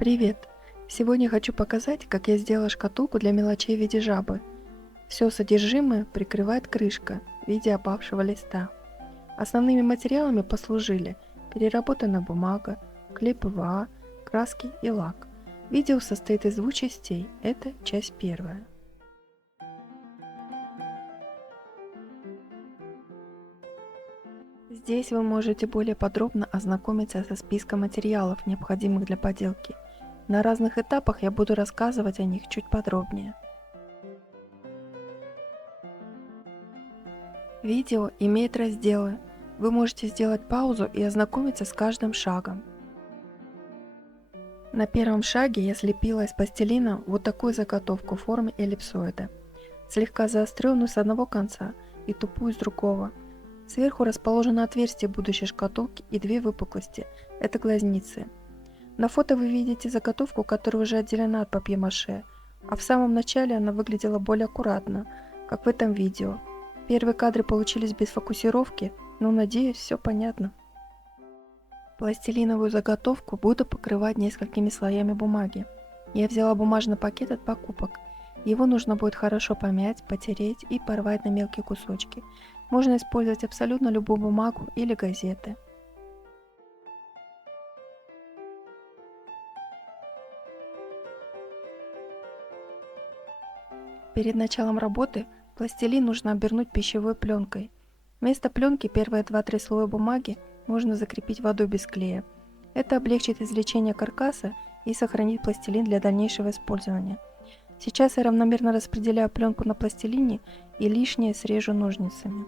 Привет! Сегодня хочу показать, как я сделала шкатулку для мелочей в виде жабы. Все содержимое прикрывает крышка в виде опавшего листа. Основными материалами послужили переработанная бумага, клей ПВА, краски и лак. Видео состоит из двух частей, это часть первая. Здесь вы можете более подробно ознакомиться со списком материалов, необходимых для поделки. На разных этапах я буду рассказывать о них чуть подробнее. Видео имеет разделы. Вы можете сделать паузу и ознакомиться с каждым шагом. На первом шаге я слепила из пластилина вот такую заготовку в форме эллипсоида, слегка заостренную с одного конца и тупую с другого. Сверху расположено отверстие будущей шкатулки и две выпуклости – это глазницы. На фото вы видите заготовку, которая уже отделена от папье-маше, а в самом начале она выглядела более аккуратно, как в этом видео. Первые кадры получились без фокусировки, но надеюсь, все понятно. Пластилиновую заготовку буду покрывать несколькими слоями бумаги. Я взяла бумажный пакет от покупок. Его нужно будет хорошо помять, потереть и порвать на мелкие кусочки. Можно использовать абсолютно любую бумагу или газеты. Перед началом работы пластилин нужно обернуть пищевой пленкой. Вместо пленки первые 2-3 слоя бумаги можно закрепить водой без клея. Это облегчит извлечение каркаса и сохранит пластилин для дальнейшего использования. Сейчас я равномерно распределяю пленку на пластилине и лишнее срежу ножницами.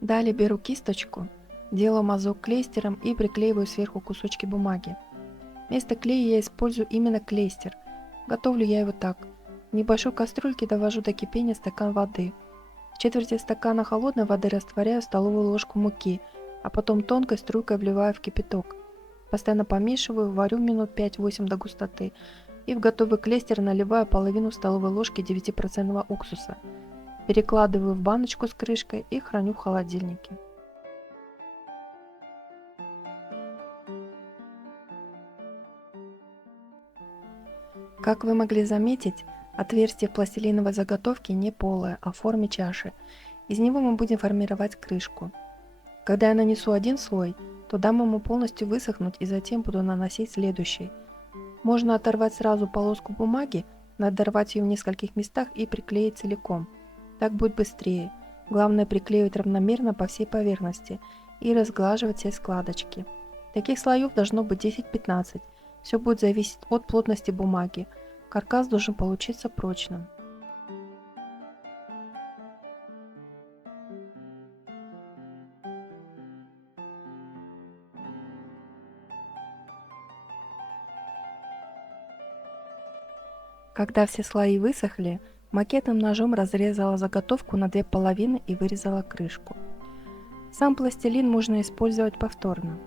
Далее беру кисточку, делаю мазок клейстером и приклеиваю сверху кусочки бумаги. Вместо клея я использую именно клейстер. Готовлю я его так. В небольшой кастрюльке довожу до кипения стакан воды. В четверти стакана холодной воды растворяю столовую ложку муки, а потом тонкой струйкой вливаю в кипяток. Постоянно помешиваю, варю минут 5-8 до густоты и в готовый клейстер наливаю половину столовой ложки 9% уксуса. Перекладываю в баночку с крышкой и храню в холодильнике. Как вы могли заметить, отверстие в пластилиновой заготовке не полое, а в форме чаши. Из него мы будем формировать крышку. Когда я нанесу один слой, то дам ему полностью высохнуть и затем буду наносить следующий. Можно оторвать сразу полоску бумаги, надорвать ее в нескольких местах и приклеить целиком. Так будет быстрее. Главное приклеивать равномерно по всей поверхности и разглаживать все складочки. Таких слоев должно быть 10-15. Все будет зависеть от плотности бумаги. Каркас должен получиться прочным. Когда все слои высохли, макетным ножом разрезала заготовку на две половины и вырезала крышку. Сам пластилин можно использовать повторно.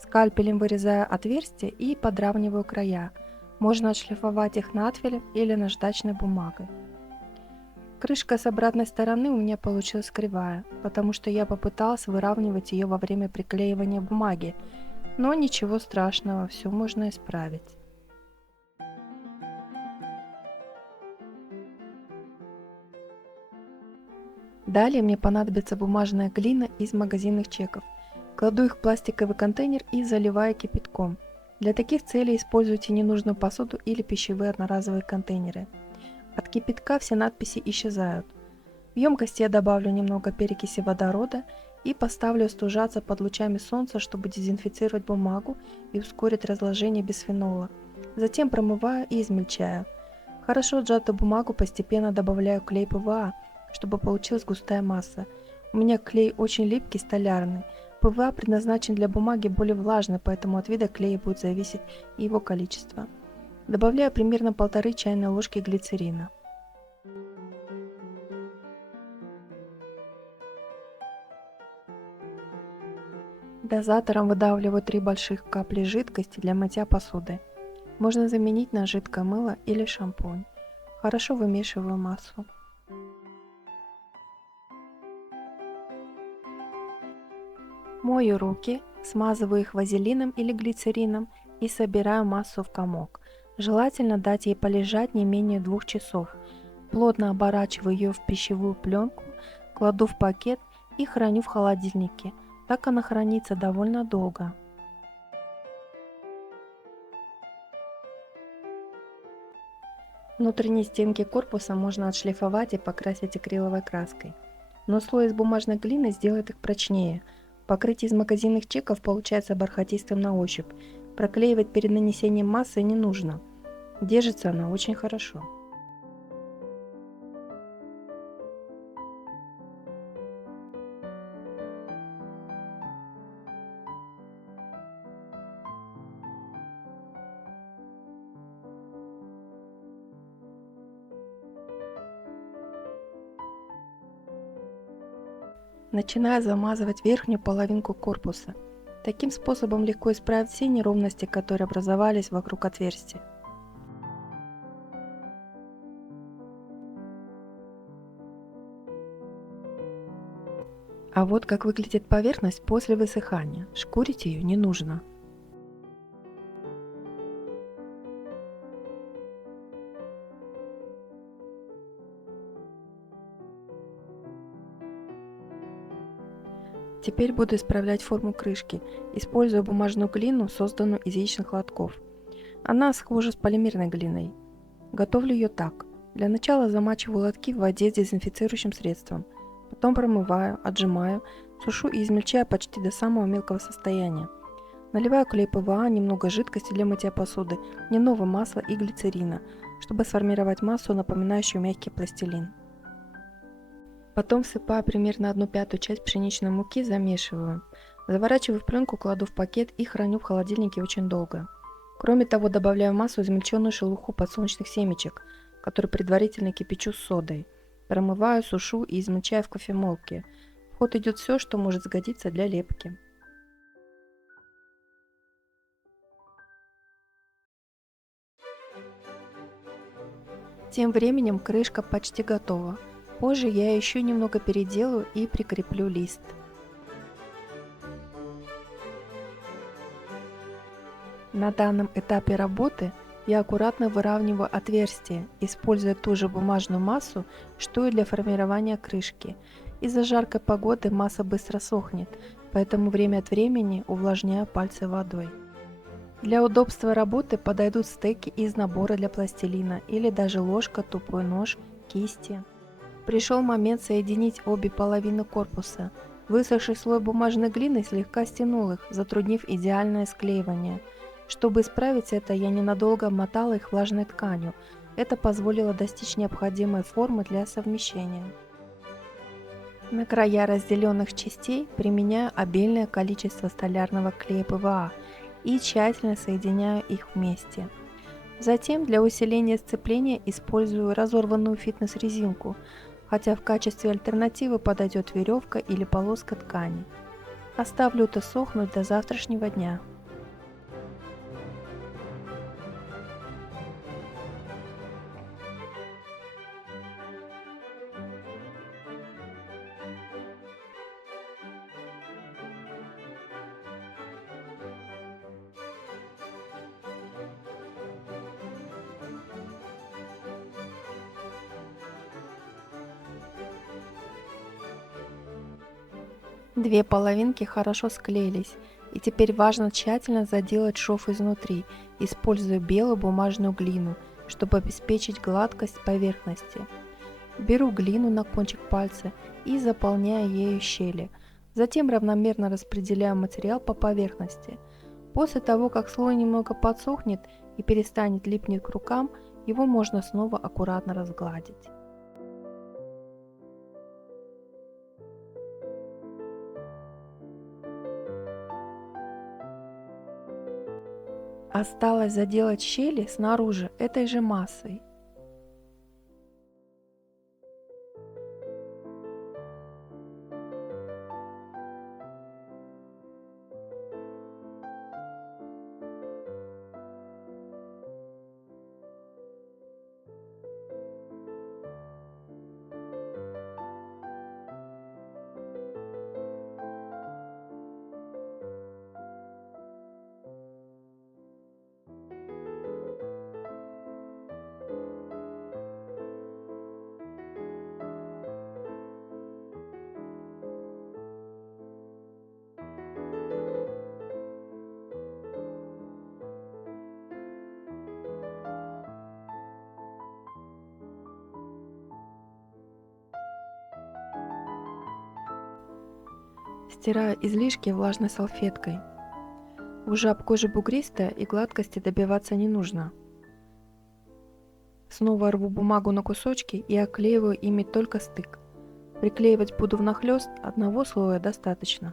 Скальпелем вырезаю отверстия и подравниваю края. Можно отшлифовать их надфилем или наждачной бумагой. Крышка с обратной стороны у меня получилась кривая, потому что я попыталась выравнивать ее во время приклеивания бумаги, но ничего страшного, все можно исправить. Далее мне понадобится бумажная глина из магазинных чеков. Кладу их в пластиковый контейнер и заливаю кипятком. Для таких целей используйте ненужную посуду или пищевые одноразовые контейнеры. От кипятка все надписи исчезают. В емкости я добавлю немного перекиси водорода и поставлю остужаться под лучами солнца, чтобы дезинфицировать бумагу и ускорить разложение бисфенола. Затем промываю и измельчаю. Хорошо сжатую бумагу постепенно добавляю клей ПВА, чтобы получилась густая масса. У меня клей очень липкий, столярный. ПВА предназначен для бумаги более влажной, поэтому от вида клея будет зависеть и его количество. Добавляю примерно 1,5 чайной ложки глицерина. Дозатором выдавливаю 3 больших капли жидкости для мытья посуды. Можно заменить на жидкое мыло или шампунь. Хорошо вымешиваю массу. Мою руки, смазываю их вазелином или глицерином и собираю массу в комок. Желательно дать ей полежать не менее 2 часов. Плотно оборачиваю ее в пищевую пленку, кладу в пакет и храню в холодильнике. Так она хранится довольно долго. Внутренние стенки корпуса можно отшлифовать и покрасить акриловой краской. Но слой из бумажной глины сделает их прочнее. Покрытие из магазинных чеков получается бархатистым на ощупь. Проклеивать перед нанесением массы не нужно. Держится она очень хорошо. Начинаю замазывать верхнюю половинку корпуса. Таким способом легко исправить все неровности, которые образовались вокруг отверстия. А вот как выглядит поверхность после высыхания. Шкурить ее не нужно. Теперь буду исправлять форму крышки, используя бумажную глину, созданную из яичных лотков. Она схожа с полимерной глиной. Готовлю ее так. Для начала замачиваю лотки в воде с дезинфицирующим средством. Потом промываю, отжимаю, сушу и измельчаю почти до самого мелкого состояния. Наливаю клей ПВА, немного жидкости для мытья посуды, немного масла и глицерина, чтобы сформировать массу, напоминающую мягкий пластилин. Потом всыпаю примерно 1/5 часть пшеничной муки, замешиваю. Заворачиваю в пленку, кладу в пакет и храню в холодильнике очень долго. Кроме того, добавляю в массу измельченную шелуху подсолнечных семечек, которую предварительно кипячу с содой. Промываю, сушу и измельчаю в кофемолке. В ход идет все, что может сгодиться для лепки. Тем временем крышка почти готова. Позже я еще немного переделаю и прикреплю лист. На данном этапе работы я аккуратно выравниваю отверстие, используя ту же бумажную массу, что и для формирования крышки. Из-за жаркой погоды масса быстро сохнет, поэтому время от времени увлажняю пальцы водой. Для удобства работы подойдут стеки из набора для пластилина или даже ложка, тупой нож, кисти. Пришел момент соединить обе половины корпуса. Высохший слой бумажной глины слегка стянул их, затруднив идеальное склеивание. Чтобы исправить это, я ненадолго обмотала их влажной тканью. Это позволило достичь необходимой формы для совмещения. На края разделенных частей применяю обильное количество столярного клея ПВА и тщательно соединяю их вместе. Затем для усиления сцепления использую разорванную фитнес-резинку, хотя в качестве альтернативы подойдет веревка или полоска ткани. Оставлю это сохнуть до завтрашнего дня. Две половинки хорошо склеились, и теперь важно тщательно заделать шов изнутри, используя белую бумажную глину, чтобы обеспечить гладкость поверхности. Беру глину на кончик пальца и заполняю ею щели. Затем равномерно распределяю материал по поверхности. После того, как слой немного подсохнет и перестанет липнуть к рукам, его можно снова аккуратно разгладить. Осталось заделать щели снаружи этой же массой. Стираю излишки влажной салфеткой. У жаб кожа бугристая и гладкости добиваться не нужно. Снова рву бумагу на кусочки и оклеиваю ими только стык. Приклеивать буду внахлёст, одного слоя достаточно.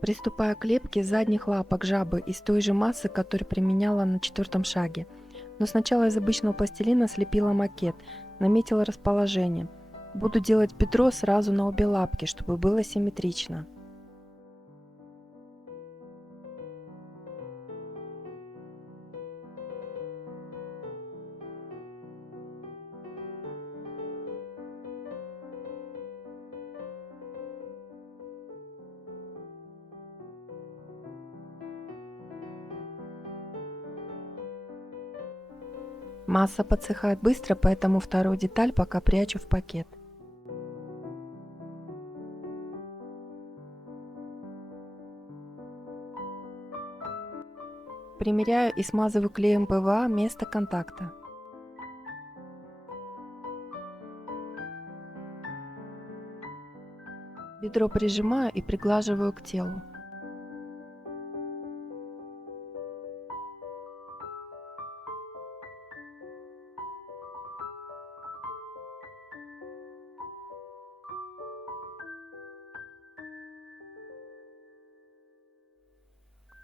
Приступаю к лепке задних лапок жабы из той же массы, которую применяла на 4-м шаге. Но сначала из обычного пластилина слепила макет, наметила расположение. Буду делать бедро сразу на обе лапки, чтобы было симметрично. Масса подсыхает быстро, поэтому вторую деталь пока прячу в пакет. Примеряю и смазываю клеем ПВА место контакта. Бедро прижимаю и приглаживаю к телу.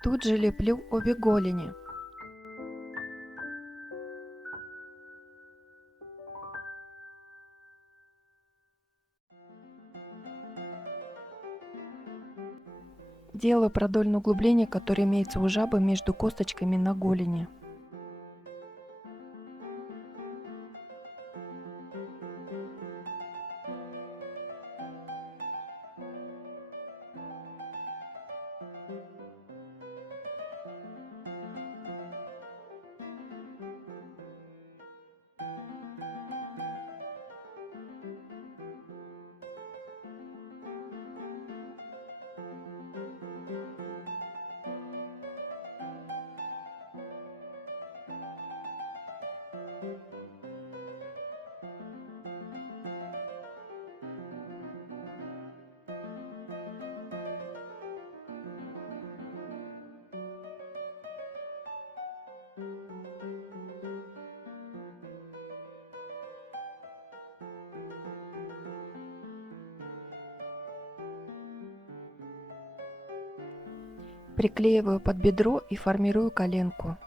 Тут же леплю обе голени. Делаю продольное углубление, которое имеется у жабы между косточками на голени. Приклеиваю под бедро и формирую коленку.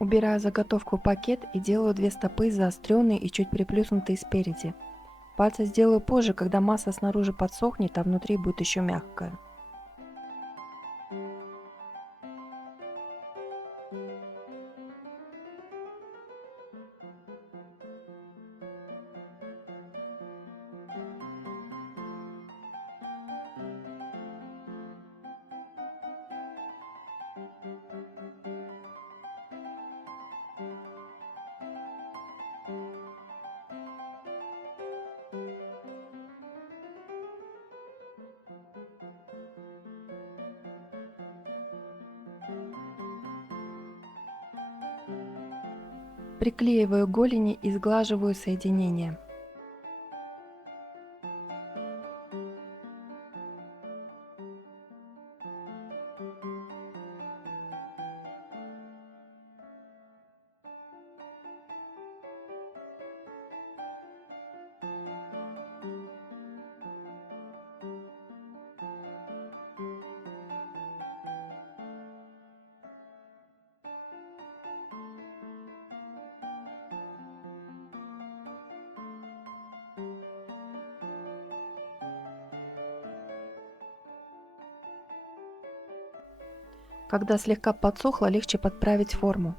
Убираю заготовку в пакет и делаю 2 стопы заостренные и чуть приплюснутые спереди. Пальцы сделаю позже, когда масса снаружи подсохнет, а внутри будет еще мягкая. Приклеиваю голени и сглаживаю соединение. Когда слегка подсохло, легче подправить форму.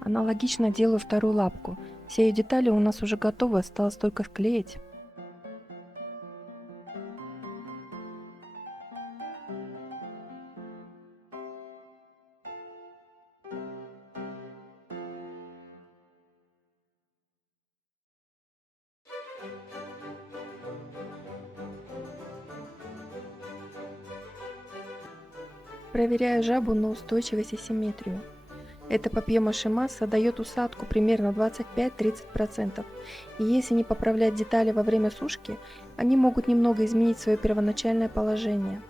Аналогично делаю вторую лапку. Все ее детали у нас уже готовы, осталось только склеить. Проверяю жабу на устойчивость и симметрию. Эта папье-маше масса дает усадку примерно 25-30%. И если не поправлять детали во время сушки, они могут немного изменить свое первоначальное положение.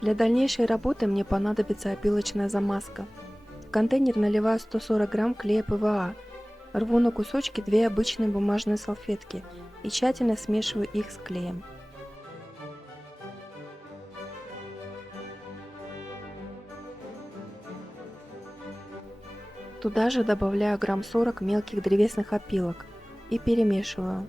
Для дальнейшей работы мне понадобится опилочная замазка. В контейнер наливаю 140 грамм клея ПВА, рву на кусочки 2 обычные бумажные салфетки и тщательно смешиваю их с клеем. Туда же добавляю грамм 40 мелких древесных опилок и перемешиваю.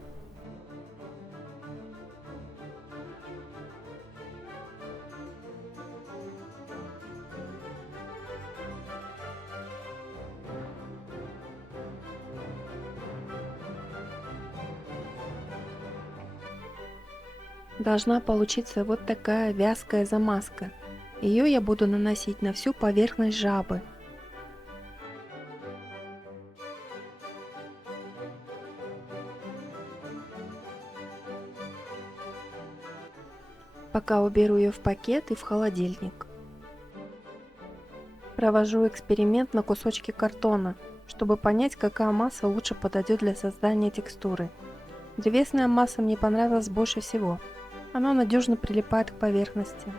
Должна получиться вот такая вязкая замазка. Ее я буду наносить на всю поверхность жабы. Пока уберу ее в пакет и в холодильник. Провожу эксперимент на кусочке картона, чтобы понять, какая масса лучше подойдет для создания текстуры. Древесная масса мне понравилась больше всего. Она надежно прилипает к поверхности.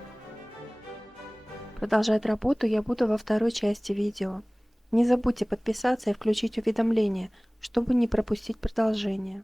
Продолжать работу я буду во второй части видео. Не забудьте подписаться и включить уведомления, чтобы не пропустить продолжение.